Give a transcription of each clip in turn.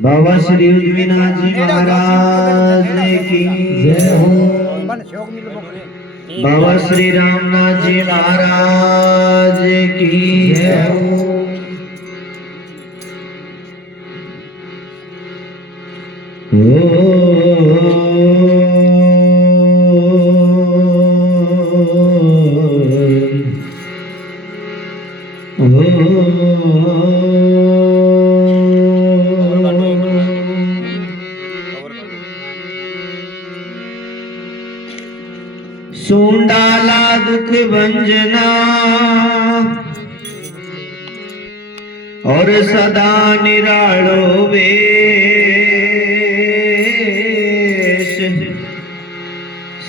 बाबा श्री उद्विनाथ जी महाराज की जय हो। बाबा श्री रामनाथ जी महाराज की जय हो। सूंडाला दुख भंजना और सदा निरालो वेश,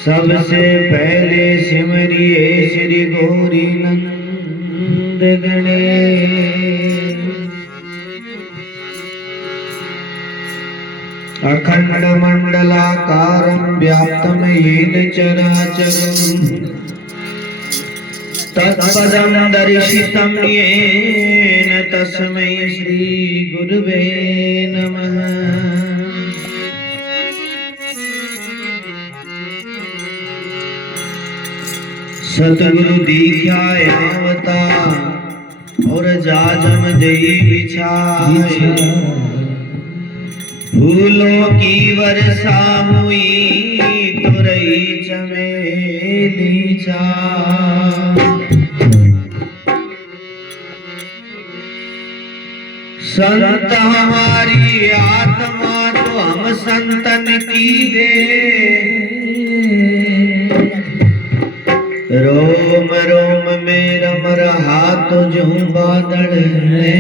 सबसे पहले सिमरिए श्री गौरी नंद गणेश। अखंड मंडलाकारं व्याप्तं येन चराचरं तत्पदं दर्शितं येन तस्मै श्री गुरुवे नमः। सतगुरु दीक्षा आवता और जाजम देई बिछाए, फूलों की वर्षा हुई तुरई चमेली चा। संत हमारी आत्मा तो हम संतन की दे, रोम रोम में रम रहा तो जो बादल है।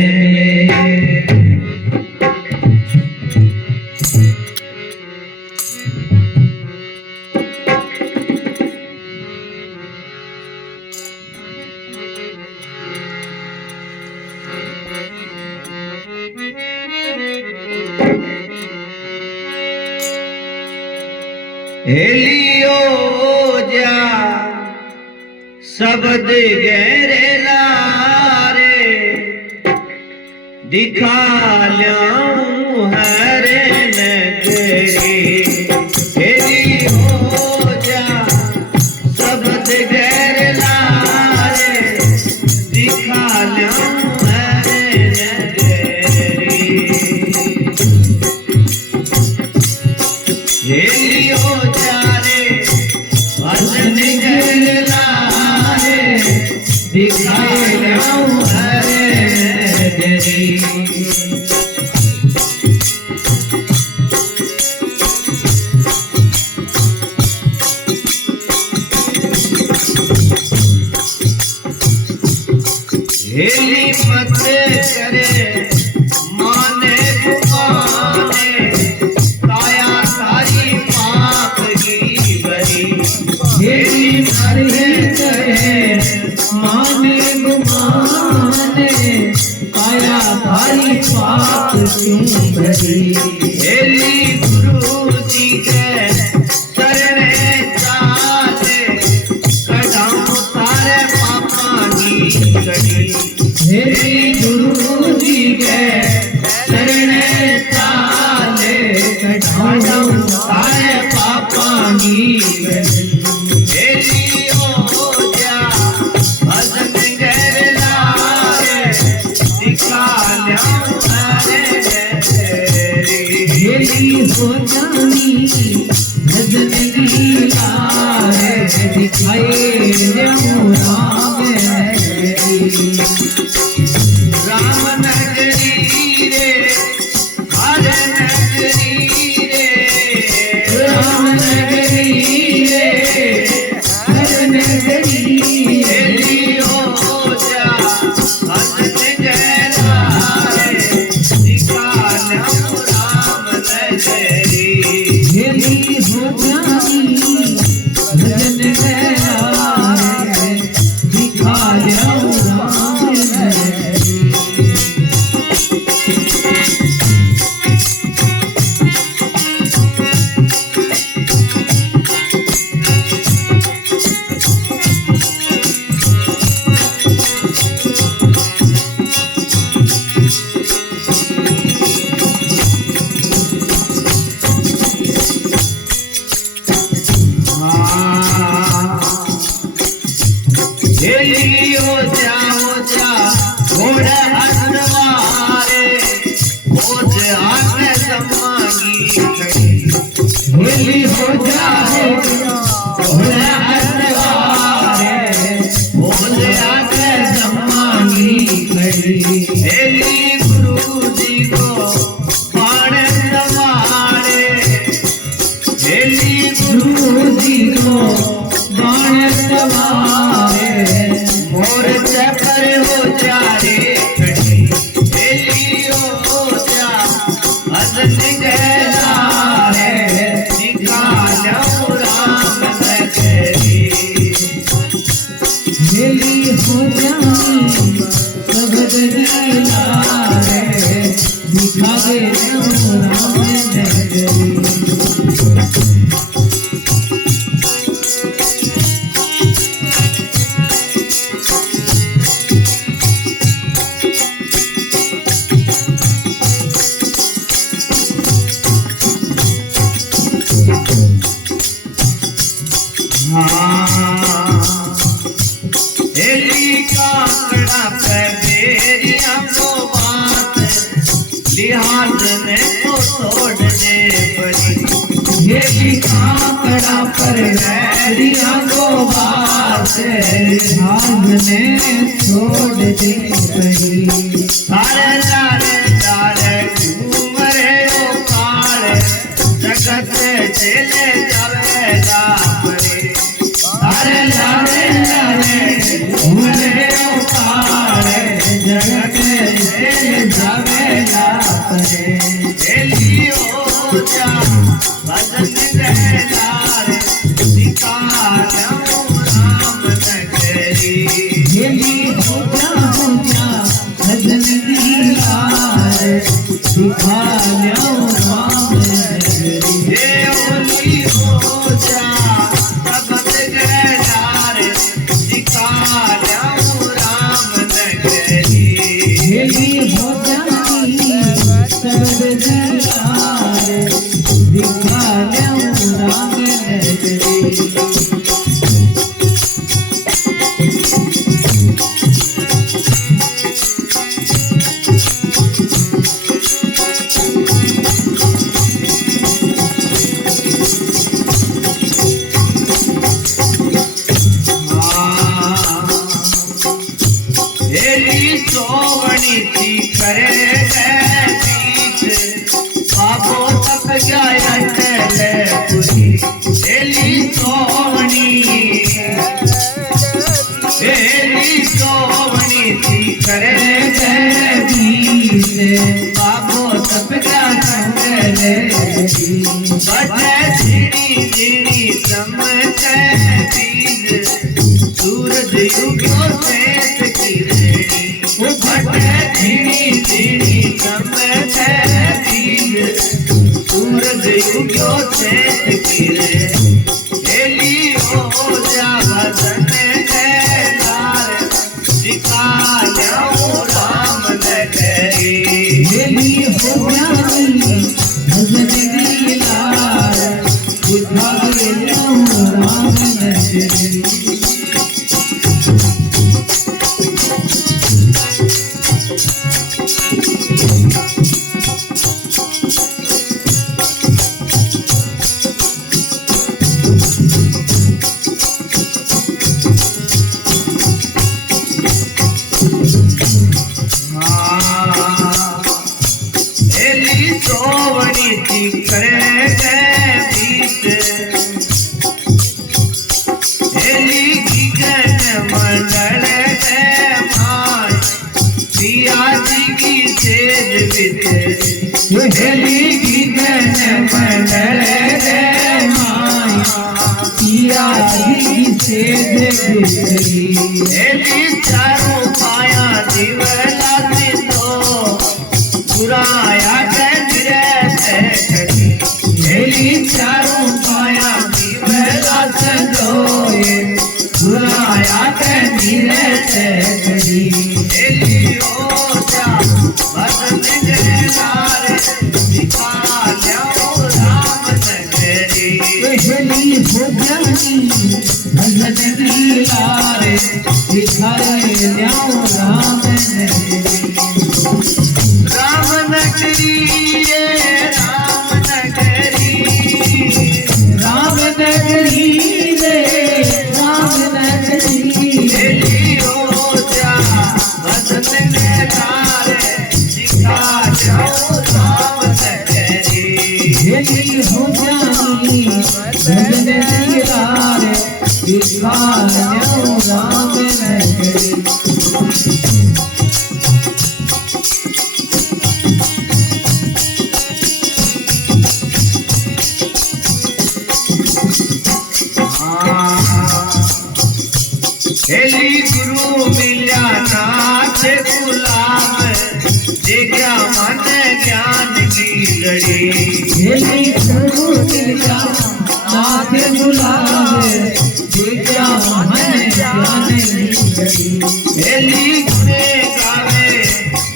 हेलियो जा शब्द गहरे लारे, दिखा ल्याऊं हरे नगरी। हेलियो जा शब्द गहरे लारे, दिखा ल्याऊं हरे नगरी। हेलियो दिखाए ल्याऊं हरे नगरी। हेली मत करे माने गुमाने, काया सारी पाप की भरी। हेली मरे करे माने गुमाने, काया भारी पाप क्यों भरी। हेली गुरु जी के शरणे चाले, कढ़ाऊं सारे पापा की गढ़ी। हेली गुरु जी के शरणे चाले, कढ़ाऊं सारे पापा की गढ़ी। हेली हो जानी भजन लीला है, दिखाए ल्याऊं राम नगरी। राम नगरी रे हर नगरी रे, राम नगरी रे हर नगरी। हेलियो जा भजन गहरा है, दिखा ल्याऊं राम नगरी। हेली हो जानी गुरु जी को बाण सवारे, हेली गुरु जी को बाण सवारे, मोर चपर हो चारे खड़ी, हेली हो जा भजन गहरा है, निकालो राम नगरी, हेली हो जानी सब गहरा है, दिखा दे राम नगरी। हेली काकड़ा पे मेरिया को बात, लिहाज ने तो तोड़ दे पड़ी, हेली काकड़ा पर मेरिया को बात, लिहाज ने छोड़ दे पड़ी। तारे तारे तारे घूम रहे हो काले, जगत चले जावेगा परे, तारे तारे घूमने उतारे जगत चले जावेगा परे, हेली हो जा भजन गहरारे, निकालो राम नगरी, हेली हो जा भजन निहारे, दिखा लो राम नगरी। हे होली हो जा भजन गहरारे, निकालो राम नगरी, हेली हो जानी सब दिलारे, दिखा लो राम नगरी। हेली सोवनी थी करे बीच, बाबो तक जाया चले पूरी, हेली सोवनी, हेली सोवनी थी करे बीच, बाबो तक जाया चले, बटे झिड़ी झिड़ी चमके बीज, सूरज युगो सेत किरणी, बटे झिड़ी झिड़ी चमके बीज, सूरज युगो सेत किरणी, हेली हो जा भजन गहरारे, निकालो राम नगरी, हेली हो जानी भजन निहारे, दिखा लो राम नगरी। हेली सोवनी थी करे बीच, हेली की गन मंडल माय, पिया जी की सेज बितरी, हेली की गन मंडल माया, पिया जी से बिखरी। हेली चारों पाया दिवला सिंधो, बुराया खड़ी, हेली चारों पाया दिवला संजोए, बुराया खड़ी। हेली हो जा भजन गहरारे, निकालो राम नगरी, हेली हो जानी भजन लीलारे, दिखाए ल्याओ राम नगरी। राम नगरी रे राम नगरी, राम नगरी रे राम नगरी। हेली हो जा भजन गहरारे, निकालो जाऊं राम नगरी। हेली हो जानी भजन लीलार दिखा जाऊं राम नगरी। हेली गुरु मिल्या नाथ गुलाब देखा मन ज्ञान की घड़ी। हेली गुरु मिल्या नाथ गुलाब देखा मन ज्ञान की घड़ी। हेली गुणे गावे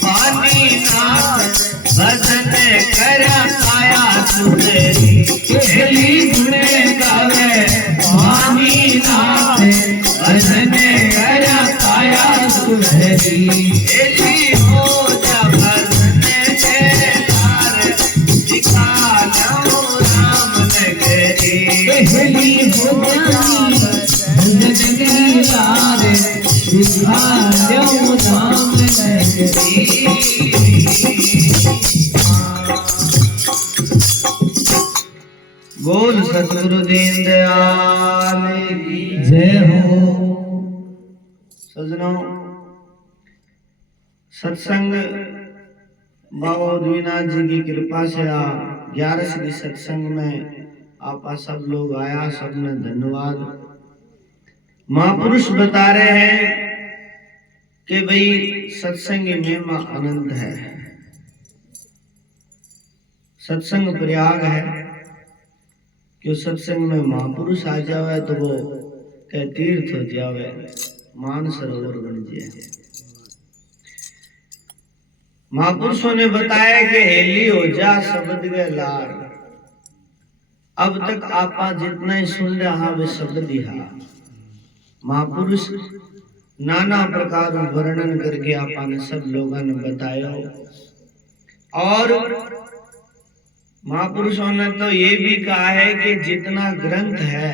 पानी नाथ भजन कर आया सुधरी। हेली गुणे गावे पानी नाथ भजन कर आया सुधरी। हेली हो जा भजन के लार दिखा जाऊं राम नगरी। हेली हो जानी भजन लीलार दिखा जाऊं राम नगरी। बोल सतगुरु दीन दयाल की जय हो। सजनों, सत्संग बाबा द्विनाथ जी की कृपा से आप 11 की सत्संग में आप सब लोग आया, सबने धन्यवाद। महापुरुष बता रहे हैं कि भाई सत्संग महिमा अनंत है, सत्संग प्रयाग है। कि सत्संग में महापुरुष आ जावे तो वो कह तीर्थ हो जावे, मान सरोवर बन जाए। महापुरुषों ने बताया कि हेली हो जा शब्द के लार। अब तक आपा जितना ही सुन रहा वे शब्द दिया। महापुरुष नाना प्रकार वर्णन करके आपा ने सब लोगों ने बताया। और महापुरुषों ने तो ये भी कहा है कि जितना ग्रंथ है,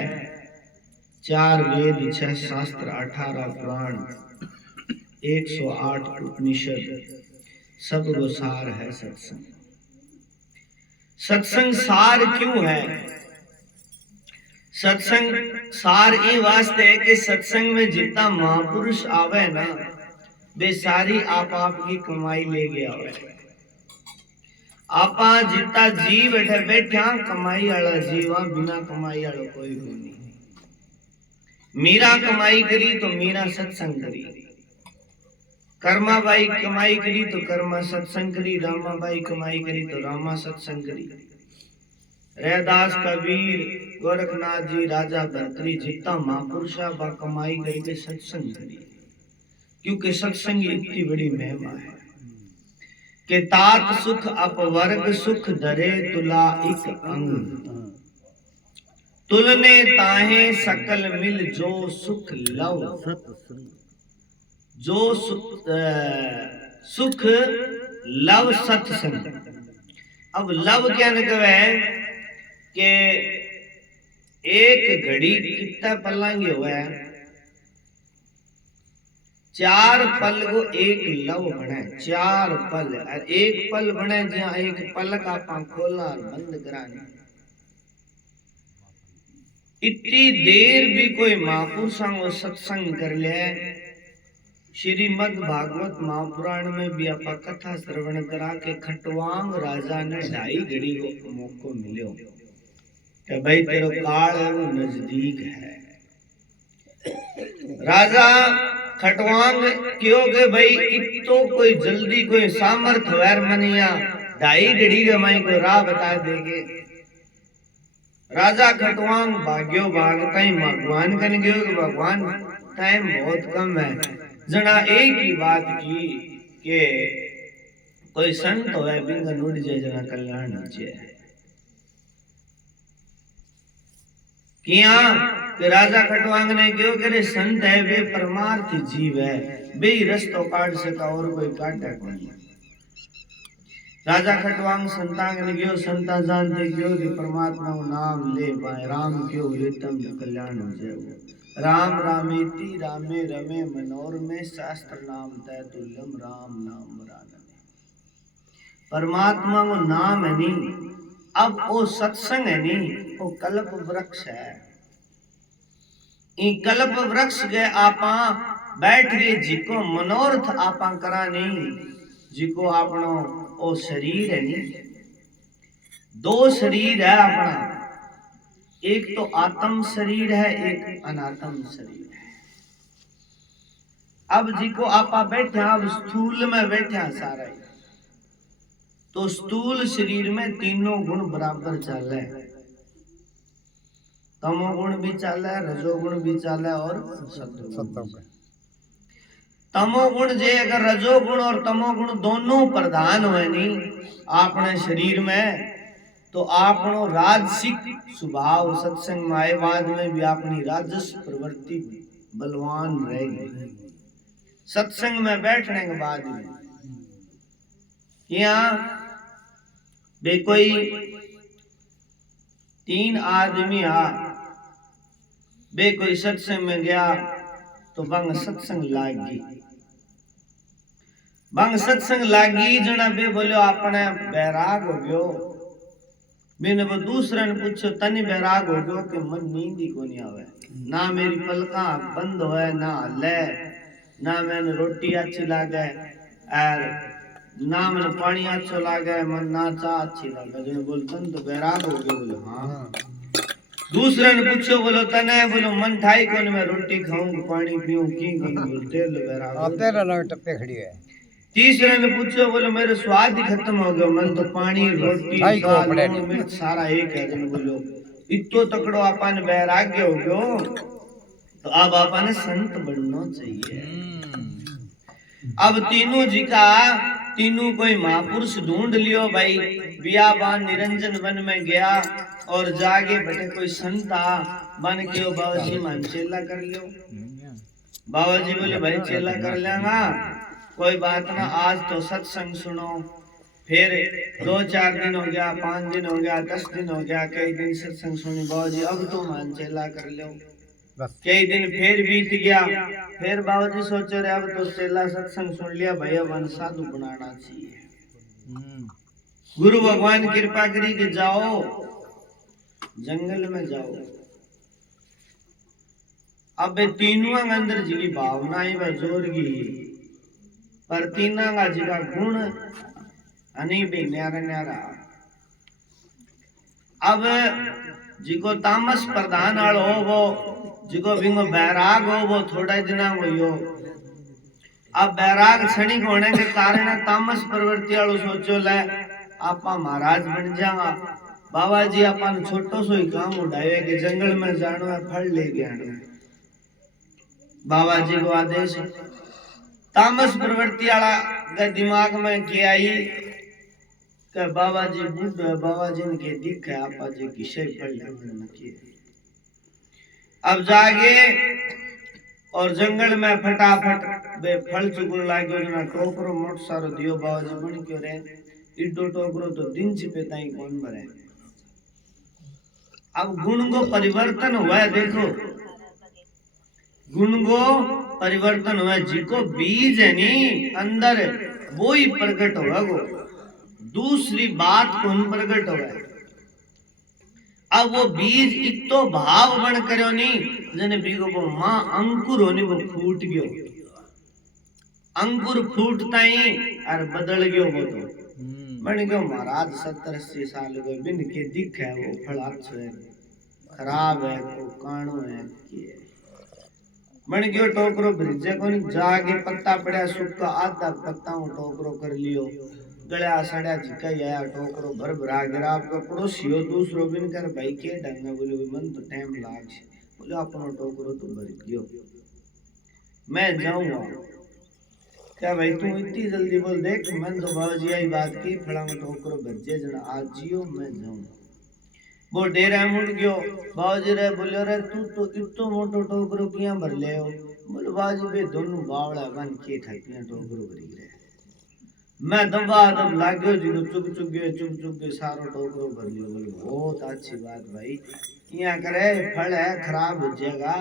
4 वेद, 6 शास्त्र, 18 पुराण, 108 उपनिषद, सब को सार है सत्संग। सत्संग सार क्यों है? सत्संग सार ये वास्ते है कि सत्संग में जितना महापुरुष आवे ना, वे सारी आप की कमाई ले गया आवे। आपा जितना जीव बैठे बैठा कमाई वाला जीवा, बिना कमाई वाला कोई नहीं। मीरा कमाई करी तो मीरा सत्संग करी, कर्माबाई कमाई करी तो कर्मा सत्संग करी, रामाबाई कमाई करी तो रामा सत्संग करी। रैदास कबीर गोरखनाथ जी राजा भर्तरी जितना महापुरुषा बा कमाई करके सत्संग करी। क्योंकि सत्संग इतनी बड़ी महिमा है कि तात सुख अपवर्ग सुख धरे तुला इक अंग। तुलने ताहे सकल मिल जो सुख लव। जो सुख लव सत्संग। अब लव क्या निकवे कि एक घड़ी कितना पल्लांगे हुआ है, 4 पल को एक लव बने। 4 पल और एक पल बने जहां एक पलक आपा खोलना और बंद करानी। इतनी देर भी कोई महापुरुषों को सत्संग कर ले। श्रीमद् भागवत महापुराण में भी आपा कथा श्रवण करा के खटवांग राजा ने 2.5 घड़ी को मौको मिलो कि भाई तेरो काल है वो नजदीक है। राजा खटवांग क्यों के भाई इतो कोई जल्दी कोई सामर्थ वैर मनिया 2.5 घड़ी के माई को राह बता देगे। राजा खटवांग भाग्यो भागता ही भगवान कन गयो कि भगवान टाइम बहुत कम है। जना एक ही बात की कि कोई संत हो बिंगा उड़ जाए जना कल्याण हो जाए। किया कि राजा खटवांग ने क्यों करे संत है वे परमार्थ जीव है, बे रस्तो काट सका और कोई काटा नहीं। राजा खटवांग संतांग ने गयो, संता जानते गयो कि परमात्मा को नाम ले पाए। राम क्यों रितम कल्याण हो जाए। राम रामेति रामे रमे मनोर में शास्त्र नाम तय तुल्यम राम नाम रानने। परमात्मा वो नाम है नहीं, अब वो सत्संग है नहीं, वो कल्प वृक्ष है। ई कल्प वृक्ष के आपा बैठ गए जिको मनोरथ आपा करा नहीं, जिको आपनो ओ शरीर है नहीं। दो शरीर है अपना, एक तो आत्म शरीर है, एक अनात्म शरीर है। अब जिको आपा बैठा, अब स्थूल में बैठा सारा, तो स्थूल शरीर में तीनों गुण बराबर चल है, तमोगुण भी चल है, रजोगुण भी चल है और सत्वगुण। तमोगुण जे अगर रजोगुण और तमोगुण दोनों प्रधान हुए नहीं अपने शरीर में, तो आपनो राजसिक स्वभाव सत्संग में आए बाद में भी अपनी राजस प्रवृत्ति बलवान रहेगी। सत्संग में बैठने के बाद में यहाँ बे कोई 3 आदमी आ बे कोई सत्संग में गया तो बंग सत्संग लागी, बंग सत्संग लागी जना बे बोलो अपने बैराग हो गयो। मैंने वो दूसरे ने पूछो तनी बैराग हो गयो कि मन नींद ही को नहीं आवे, ना मेरी पलका बंद होए ना ले, ना मैंने रोटी अच्छी लागे और ना मैंने पानी अच्छा लागे, मन ना चाह अच्छी लागे। जो बोल तन तो बैराग हो गयो, बोलो हाँ। दूसरे ने पूछो बोलो तने, बोलो मन ठाई को मैं रोटी खाऊं पानी पीऊं की बोलते लो बैराग आते रहा टप्पे खड़ी है। तीसरे ने पूछो बोलो मेरे स्वाद ही खत्म हो गया, मन तो पानी रोटी लून मिर्च सारा एक है। जन बोलो इतो तकड़ो अपन बैराग्य हो गयो, तो अब अपन संत बनना चाहिए। अब तीनों जी का तीनों कोई महापुरुष ढूंढ लियो भाई, बियाबान निरंजन वन में गया और जागे बटे कोई संत आ बन के ओ बाबा जी मान चेला कर लियो। बाबा जी बोले भाई चेला कर लेगा कोई बात ना, आज तो सत्संग सुनो। फिर 2-4 दिन हो गया, 5 दिन हो गया, 10 दिन हो गया, कई दिन सत्संग सुनी। बाबा जी अब तो मान चेला कर लो। कई दिन फिर बीत गया, फिर बाबा जी सोचो रे अब तो चेला सत्संग सुन लिया भाई, अब साधु बनाना चाहिए। गुरु भगवान कृपा करी कि जाओ जंगल में जाओ। अब तीनों अंदर जी भावना ही वह जोर की, पर तीना का जिका गुण अनी भी न्यारा न्यारा। अब जिको तामस प्रधान आलो हो वो, जिको बिंगो बैराग हो वो थोड़ा दिना वो यो। अब बैराग क्षणिक होने के कारण तामस प्रवृत्ति आलो सोचो ले आपा महाराज बन जावा। बाबा जी अपन छोटो सो ही काम उठावे कि जंगल में जानो है फल ले गया। बाबा जी को आदेश, तामस प्रवृत्ति वाला के दिमाग में क्या आई कि बाबा जी बुद्ध है, बाबा जी ने दिख है आपा जी किसे फल लेने किए। अब जागे और जंगल में फटाफट बे फल चुगल लाग्यो, जना टोकरो मोट सारो दियो बाबा जी बन क्यों रे, इडो टोकरो तो दिन छिपे ताई कौन भरे। अब गुण को परिवर्तन हुआ है, देखो गुण को परिवर्तन हुआ, जिको बीज है नी अंदर वो ही प्रकट होगा, वो दूसरी बात कौन प्रकट होगा। अब वो बीज इतो भाव बन करो नी जने बीगो वो मां अंकुर होनी वो फूट गयो, अंकुर फूटता ही और बदल गयो वो तो बन गयो महाराज 70-80 साल को बिन के दिख है वो फल अच्छो है खराब है को काणो है कि बन गयो टोकरो भरिजे को नहीं, जाके पत्ता पड़ा सूखा आधा पत्ता टोकरो कर लियो, गला सड़ा झिका आया टोकरो भर भरा गिरा। आपका पड़ोसी हो दूसरो बिन कर भाई के ढंग बोले मन तो टाइम लाग छे, बोले अपनो टोकरो तो भर गयो मैं जाऊंगा। क्या भाई तू इतनी जल्दी बोल, देख मैं तो बाबा जी आई बात की फलांग टोकरो भरजे जना आज जियो मैं जाऊंगा। वो डेरा मुड़ गयो, बाबूजी रे बोलो रे तू तो इतो मोटो टोकरो किया भर ले हो। बोले बाबूजी बे दोनों बावड़ा बन के ठाकिया टोकरो भरी रे। मैं दबा दब लाग्यो जी चुप चुप के सारो टोकरो भर लियो। बोले बहुत अच्छी बात भाई, किया करे फल है खराब हो जाएगा,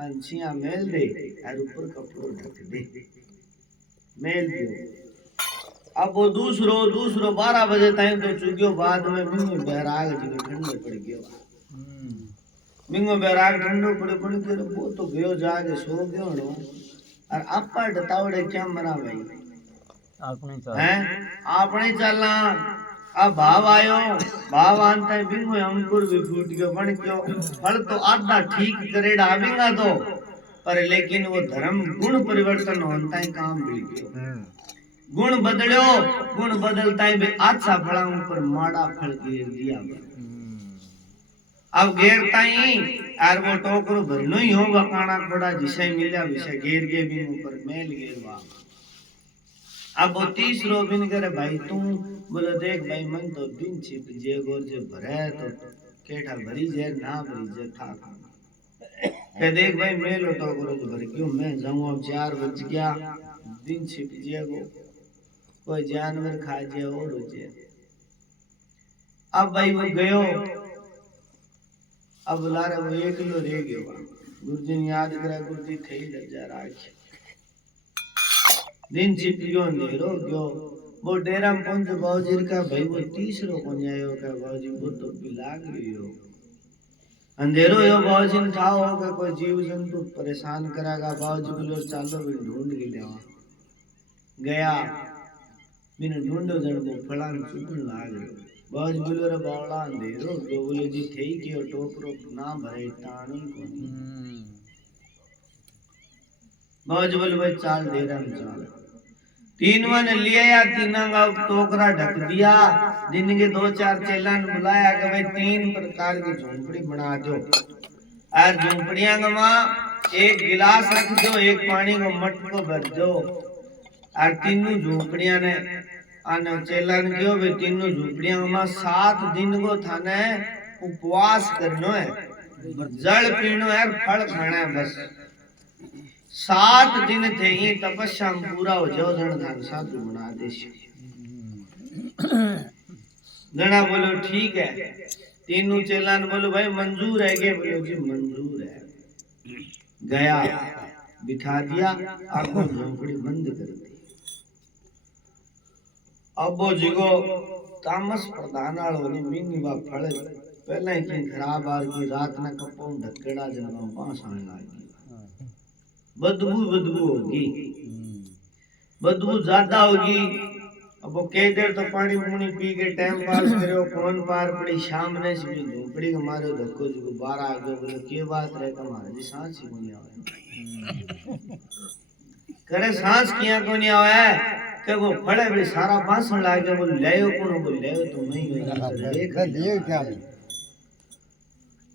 अंशियां मेल दे और ऊपर कपड़ो ढक दे, मेल दियो। अब वो दूसरो 12 बजे ताई तो चुगियो बाद में मिंगो बैराग जी ठंडो पड़ गयो मिंगो बैराग ठंडो पड़ के वो तो गयो जाके सो गयो नो और आपा डतावड़े क्या मरा भाई आपने चलना अब भाव आयो भाव आनता है बिंगो अंकुर भी फूट गयो बन गयो फल तो आधा ठीक करेड़ा आवेगा तो पर लेकिन वो धर्म गुण परिवर्तन होता है काम मिल गयो गुण बदलो गुण बदलता है बे अच्छा फला ऊपर माड़ा फल गिर दिया अब घेरता ही यार वो टोकरो भरनो ही हो बकाना थोड़ा जिसे मिला विषय घेर के भी ऊपर मेल घेरवा अब वो तीसरो बिन करे भाई तू बोलो देख भाई मन तो दिन छिप जे गोर जे भरे तो केठा भरी जे ना भरी जे था के देख भाई मेलो टोकरो जो भर क्यों मैं जाऊं अब 4 बज गया दिन छिप जे गो कोई जानवर खा जे और हो जे अब भाई वो गयो अब लारे वो एकलो रह गयो गुरुजी ने याद करा गुरुजी थे लज्जा राख दिन छिप गयो अंधेरो गयो वो डेरा में पहुंच बाबूजी का भाई वो तीसरो कोनी आयो का बाबूजी वो तो भी लाग गयो अंधेरो यो बाबूजी ने ठाओ हो के कोई जीव जंतु परेशान करागा बाबूजी बोलो चालो भी ढूंढ के लेवा गया बिन ढूंढो जण वो फलान चुपन लाग गयो बाबूजी बोलो रे बावला अंधेरो गयो बोले जी थई के टोकरो ना भरे ताणी कोनी बाबूजी बोले भाई चाल डेरा में चाल तीन वन लिया या तीनों का टोकरा ढक दिया दिन के 2-4 चेला ने बुलाया कि भाई 3 प्रकार की झोंपड़ी बना दो और झोंपड़ियां में एक गिलास रख दो एक पानी को मटको भर दो और तीनों झोंपड़ियां ने आने चेला ने कहो भाई तीनों झोंपड़ियां में 7 दिन को थाने उपवास करनो है जल पीनो है फल खाना है बस 7 दिन थे ही तपस्या में पूरा हो जाओ जन धन साधु बना देश गणा बोलो ठीक है तीनों चेला ने बोलो भाई मंजूर है के बोलो जी मंजूर है गया बिठा दिया आंखों झोंपड़ी बंद कर दी अब वो जिगो तामस प्रधान वालों ने मिंगी बा फल पहले की खराब आर की रात ना कपों ढकेड़ा जन पास आने लगी बदबू होगी बदबू ज्यादा होगी अब वो कई देर तो पानी पूनी पी के टाइम पास करो कौन पार पड़ी शाम ने से झोपड़ी के मारे धक्को जो 12 आ गए बोले के बात रहे तुम्हारे जी सांस ही कोनी आवे करे सांस किया कोनी आवे के वो फड़े भी सारा भाषण लागे बोल लेयो कोन बोल लेयो तो नहीं हो देख लियो क्या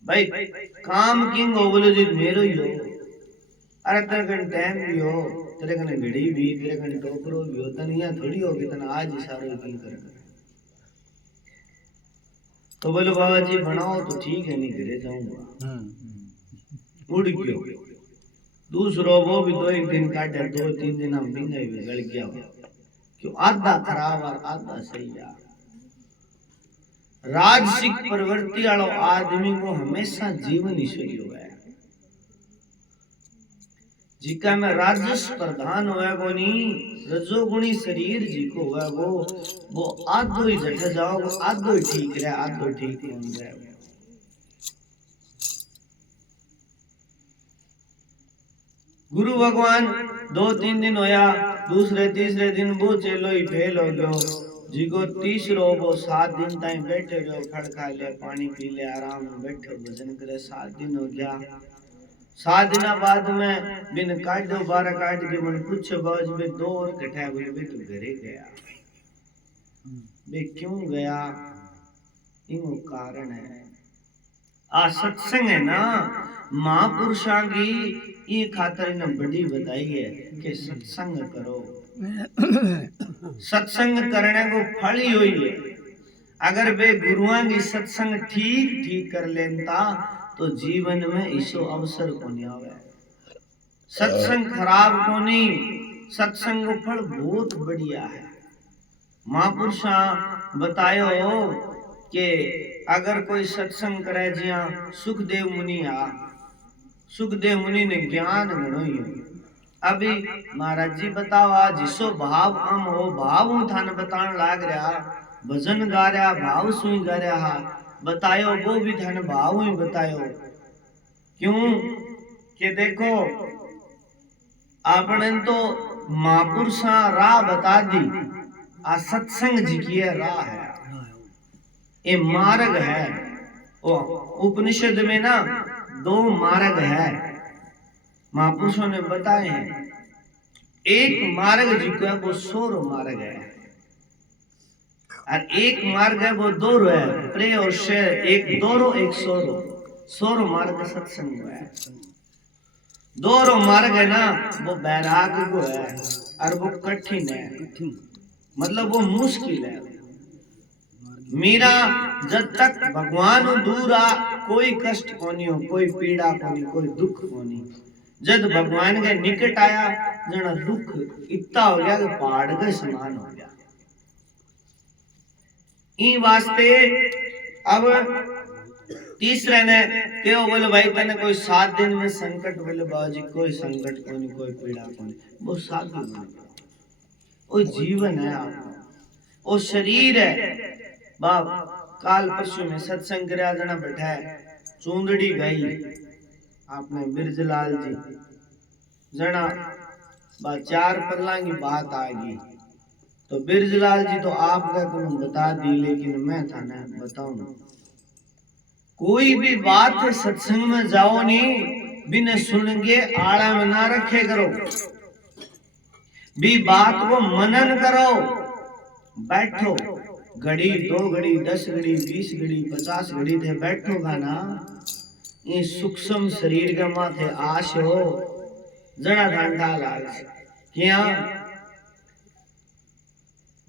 भाई काम किंग हो बोले जी मेरो ही हो अरे तेरे कन टाइम भी हो तेरे कन घड़ी भी तेरे कन टोकरो भी हो तनिया थोड़ी होगी तना आज ही सारे दिन कर तो बोले बाबा जी बनाओ तो ठीक है नहीं घरे जाऊंगा उड़ गयो दूसरो वो भी 2-1 दिन काटे 2-3 दिन हम बिंगा ही गल गया क्यों आधा खराब और आधा सही है राजसिक प्रवृत्ति वाला आदमी को हमेशा जीवन ईश्वरी हुआ है जिका में राजस प्रधान हुआ वो नहीं रजोगुणी शरीर जी को हुआ वो आधो ही जट जाओ वो आधो ही ठीक रहे आधो ठीक नहीं रहे गुरु भगवान 2-3 दिन होया दूसरे तीसरे दिन वो चेलो ही फेल हो गयो जिको तीसरो वो 7 दिन ताई बैठे रहो खड़ खा ले पानी पी ले आराम में बैठे भजन करे 7 दिन हो गया 7 दिन बाद में बिन काटो 12 काट के मन पूछो बाज में 2 और कटा बोले बे तू घरे गया बे क्यों गया इनो कारण है आ सत्संग है ना महापुरुषां की ये खातर ने बड़ी बधाई है कि सत्संग करो सत्संग करने को फल ही हुई है अगर वे गुरुआं की सत्संग ठीक कर लेता तो जीवन में इसो अवसर को नहीं आवे सत्संग खराब को नहीं सत्संग को फल बहुत बढ़िया है महापुरुषा बतायो कि अगर कोई सत्संग करे जिया सुखदेव मुनि ने ज्ञान घणो ही अभी महाराज जी बताओ आज जिसो भाव हम हो भाव थान बतान लाग रहा भजन गा रहा भाव सुई गा रहा बतायो वो भी थान भाव ही बतायो क्यों कि देखो आपने तो महापुरुषा राह बता दी आ सत्संग जी की राह है ये मार्ग है ओ उपनिषद में ना 2 मार्ग है महापुरुषों ने बताए हैं एक मार्ग जी को है वो सोरो मार्ग है और एक मार्ग है वो दोरो है प्रे और शेर एक दोरो एक सोरो मार्ग सत्संग है दोरो मार्ग है ना वो बैराग को है और वो कठिन है मतलब वो मुश्किल है मीरा जब तक भगवान दूर आ कोई कष्ट कोनी हो कोई पीड़ा कोनी कोई दुख कोनी जब भगवान के निकट आया जना दुख इतना हो गया कि पहाड़ के समान हो गया ई वास्ते अब तीसरे ने क्यों बोले भाई तने कोई 7 दिन में संकट बोले बाजी कोई संकट कोनी कोई पीड़ा कोनी वो साधु वो जीवन है आपका वो शरीर है बाप काल परसों में सत्संग करया जना बैठा है चूंदड़ी गई आपने बिरजलाल जी जना 4 पल्ला की बात आ गई तो बिरजलाल जी तो आपका तुम बता दी लेकिन मैं था ना बताऊं कोई भी बात सत्संग में जाओ नहीं बिना सुनेंगे आड़ा में ना रखे करो भी बात को मनन करो बैठो घड़ी 2 घड़ी 10 घड़ी 20 घड़ी 50 घड़ी थे बैठोगा ना ये सूक्ष्म शरीर के माथे आश हो जड़ा घंटा लाग क्या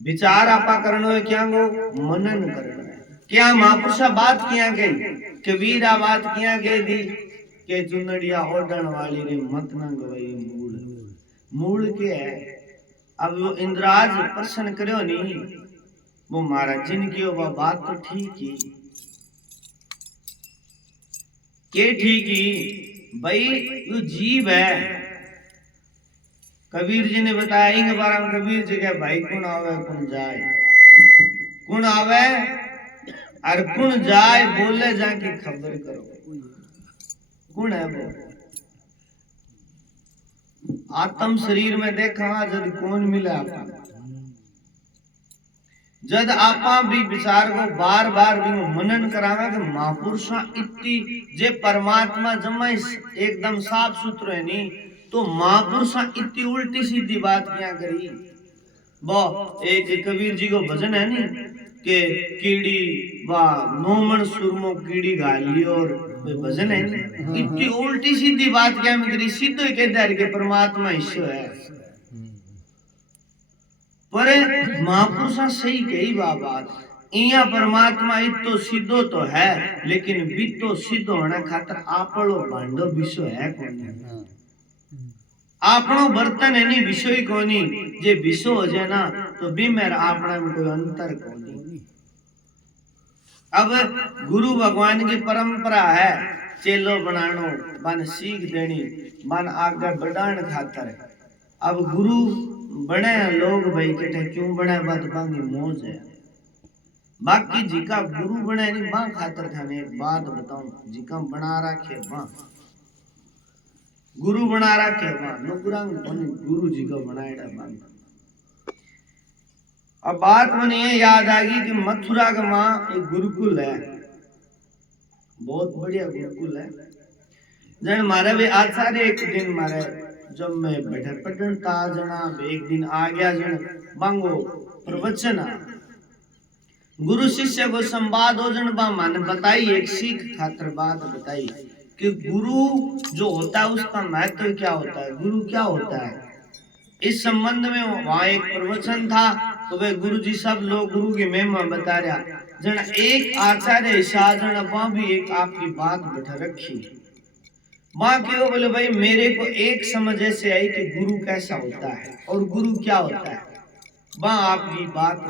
विचार आपा करनो है क्या गो मनन करनो है क्या महापुरुषा बात किया गई कबीरा बात किया गई दी के चुनड़िया ओढ़न वाली रे मत न गवई मूल के है अब वो इंद्राज प्रश्न करो नहीं वो महाराज जी ने किया वो बात तो ठीक ही के ठीक ही भाई वो जीव है कबीर जी ने बताया इंग बार कबीर जी के भाई कौन आवे कौन जाए कौन आवे और कौन जाए बोले जाके खबर करो कौन है वो आत्म शरीर में देखा जब कौन मिला आपा जद आपा भी विचार को बार बार भी मनन करावे कि महापुरुषा इतनी जे परमात्मा जमा एकदम साफ सुथरो है नहीं तो महापुरुषा इतनी उल्टी सीधी बात क्या करी वो एक कबीर जी को भजन है नी के कीड़ी वा नोमन सुरमो कीड़ी गाली और भजन है इतनी उल्टी सीधी बात क्या में करी सीधो कहते के परमात्मा ईश्वर है पर महापुरुषा सही कही बात इया परमात्मा इतो सीधो तो है लेकिन बितो सीधो होने खातर आपड़ो भांडो विषय है कोनी आपनो बर्तन है नहीं विषय कोनी जे विषय हो जाए ना तो बीमेर आपना में कोई अंतर कोनी अब गुरु भगवान की परंपरा है चेलो बनानो बन सीख देनी बन आगे बढ़ाने खातर अब गुरु बने लोग भाई कहते क्यों बने बात बांगी मौज है बाकी जिका गुरु बने नहीं बा खातर थाने एक बात बताऊं जिका बना रखे बा गुरु बना रखे बा नुकुरंग बने गुरु जी को बनाएड़ा बा अब बात मने ये याद आ गई कि मथुरा का मां एक गुरुकुल है बहुत बढ़िया गुरुकुल है जन मारे भी आचार्य एक दिन मारे जब मैं बैठे पटन ता जना एक दिन आ गया जन बांगो प्रवचन गुरु शिष्य को संवाद हो जन बा माने बताई एक सीख खातर बात बताई कि गुरु जो होता है उसका महत्व क्या होता है गुरु क्या होता है इस संबंध में वहां एक प्रवचन था तो वे गुरु जी सब लोग गुरु की महिमा बता रहा जन एक आचार्य साजन वहां भी एक आपकी बात बैठा रखी वहां क्यों बोले भाई मेरे को एक समझ ऐसे आई कि गुरु कैसा होता है और गुरु क्या होता है वहां आपकी बात